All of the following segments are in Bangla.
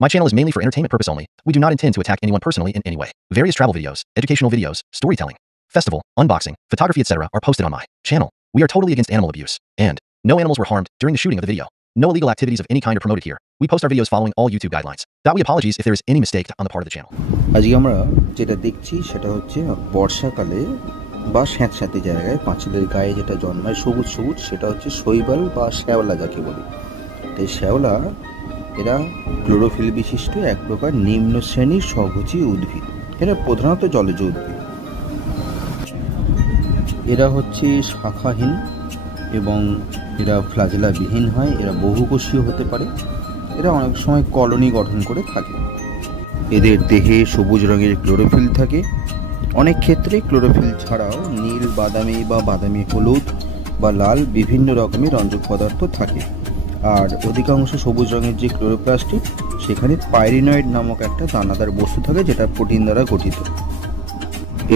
My channel is mainly for entertainment purpose only. We do not intend to attack anyone personally in any way. Various travel videos, educational videos, storytelling, festival, unboxing, photography, etc. are posted on my channel. We are totally against animal abuse, and no animals were harmed during the shooting of the video. No illegal activities of any kind are promoted here. We post our videos following all YouTube guidelines. We apologies if there is any mistake on the part of the channel. আজকে আমরা যেটা দেখছি সেটা হচ্ছে বর্ষাকালে বা স্যাঁতস্যাঁতে জায়গায় পাঁচিলের গায়ে যেটা জন্মায় সবুজ সবুজ সেটা হচ্ছে শৈবাল বা শ্যাওলা যাকে বলি। এই শ্যাওলা এরা ক্লোরোফিল বিশিষ্ট এক প্রকার নিম্ন শ্রেণীর স্বভোজী উদ্ভিদ। এরা প্রধানত জলজ উদ্ভিদ। এরা হচ্ছে শাখাহীন এবং এরা ফ্লাজেলাবিহীন হয়। এরা বহুকোষীয় হতে পারে। এরা অনেক সময় কলোনি গঠন করে থাকে। এদের দেহে সবুজ রঙের ক্লোরোফিল থাকে। অনেক ক্ষেত্রে ক্লোরোফিল ছাড়াও নীল, বাদামি বা বাদামি হলুদ বা লাল বিভিন্ন রকমের রঞ্জক পদার্থ থাকে। আর অধিকাংশ সবুজ রঙের যে ক্লোরোপ্লাস্টিক সেখানে পাইরিনয়েড নামক একটা দানাদার বস্তু থাকে যেটা প্রোটিন দ্বারা গঠিত।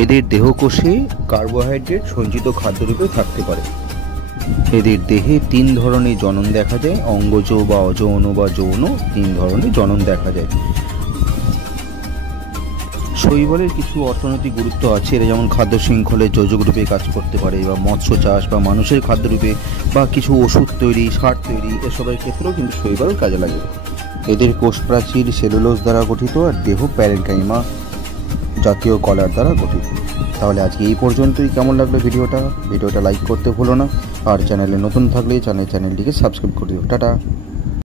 এদের দেহকোষে কার্বোহাইড্রেট সঞ্চিত খাদ্যরূপে থাকতে পারে। এদের দেহে 3 ধরনের জনন দেখা যায়, অঙ্গজ বা অযৌন বা যৌন 3 ধরনের জনন দেখা যায়। শৈবালের কিছু অর্থনৈতিক গুরুত্ব আছে। এরা যেমন খাদ্য শৃঙ্খলের যোজক রূপে কাজ করতে পারে বা মৎস্য চাষ বা মানুষের খাদ্যরূপে বা কিছু ওষুধ তৈরি, সার তৈরি এসবের ক্ষেত্রেও কিন্তু শৈবাল কাজে লাগে। এদের কোষ প্রাচীর সেলুলোজ দ্বারা গঠিত আর দেহ প্যারেনকাইমা জাতীয় কলার দ্বারা গঠিত। তাহলে আজকে এই পর্যন্তই। কেমন লাগলো ভিডিওটা লাইক করতে ভুলো না। আর চ্যানেলে নতুন থাকলে চ্যানেলটিকে সাবস্ক্রাইব করে দিও। টাটা।